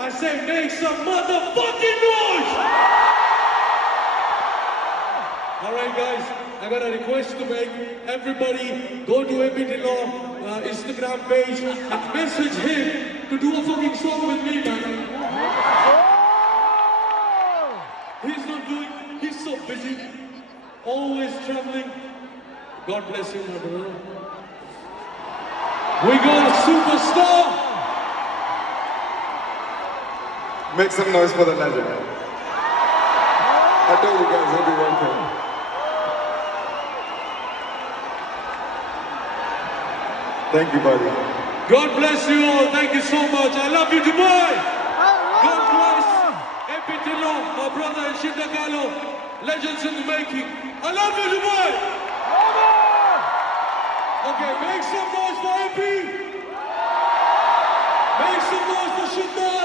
I say make some motherfucking noise! Alright guys, I got a request to make. Everybody go to MBT Law Instagram page and message him to do a fucking song with me, man. He's so busy, always traveling. God bless you, my brother. We got a superstar. Make some noise for the legend. I told you guys he'll be welcome. Thank you, buddy. God bless you all. Thank you so much. I love you, Dubai. God bless MPT Law, my brother in Shindagalo. Legends in the making. I love you, Dubai. Okay, make some noise for MP. Make some noise for Shinda.